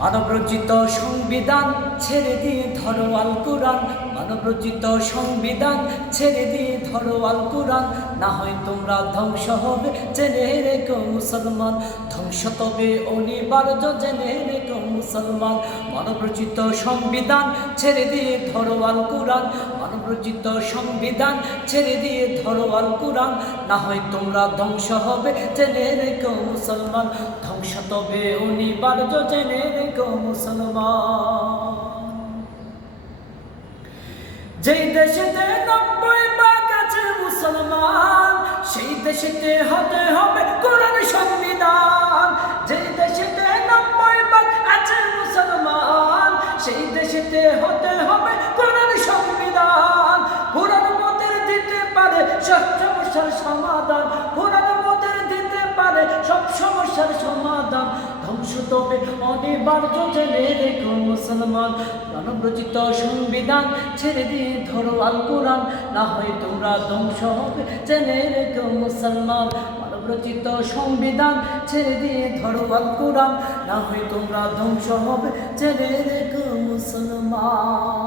মানবরচিত সংবিধান ছেড়ে দিয়ে ধরো আল কোরআন, মানবরচিত সংবিধান ছেড়ে দিয়ে ধরো আল কোরআন, না হয় তোমরা ধ্বংস হবে জেনে রেখো মুসলমান, ধ্বংস তবে অনিবার্য জেনে রেখো মুসলমান। মানবরচিত সংবিধান ছেড়ে দিয়ে ধরো আল কোরআন, মানবরচিত সংবিধান ছেড়ে দিয়ে ধরো আল কোরআন, না হয় তোমরা ধ্বংস হবে জেনে রেখো মুসলমান, ধ্বংস তবে অনিবার্য জেনে রেখো মুসলমান। যেই দেশেতে 90% আছে মুসলমান, সেই দেশেতে হতে হবে কোরআন সংবিধান। যেই দেশেতে 90% আছে মুসলমান, সেই দেশেতে হতে হবে কোরআন সংবিধান। কোরআন মতের দিতে পারে সব সমস্যার সমাধান, কোরআন মতের দিতে পারে সব সমস্যার সমাধান, ধ্বংস তবে অনিবার্য জেনে রেখো মুসলমান। মানবরচিত সংবিধান ছেড়ে দিয়ে ধরো আল কোরআন, না হয় তোমরা ধ্বংস হবে জেনে রেখো মুসলমান। মানবরচিত সংবিধান ছেড়ে দিয়ে ধরো আল কোরআন, না হয় তোমরা ধ্বংস হবে জেনে রেখো মুসলমান।